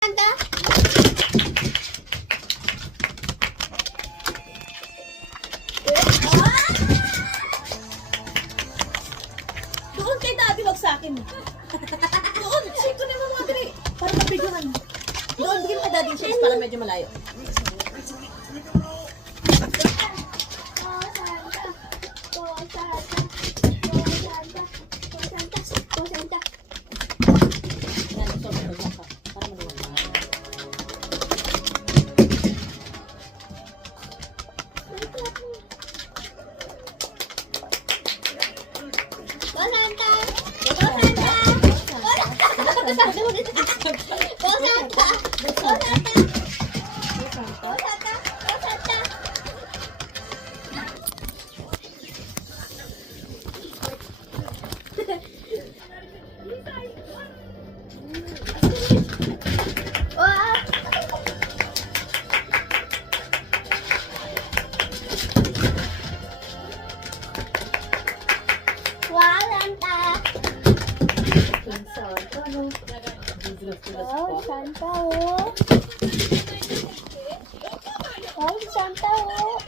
Santa? Doon kay daddy, wag sa akin. Doon, shake ko naman mga dali. Para mabigyan. Doon, bigyan mo kay daddy yung shakes para medyo malayo. Yan, so, magyan ka. Para maluwag ka. Oh, Santa, oh. Oh, Santa, oh.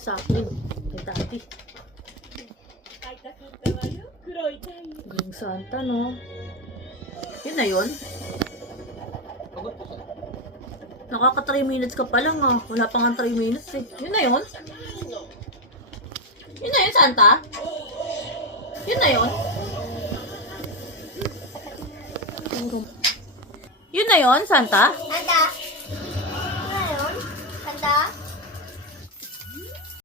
Sakto. Kay daddy. Yung Santa, no? Yun na yun? Nakaka 3 minutes ka pa lang ah. Wala pa nga 3 minutes eh. Yun na yun? Yun na yun, Santa? Yun na yun? Yun na yun, Santa? Santa.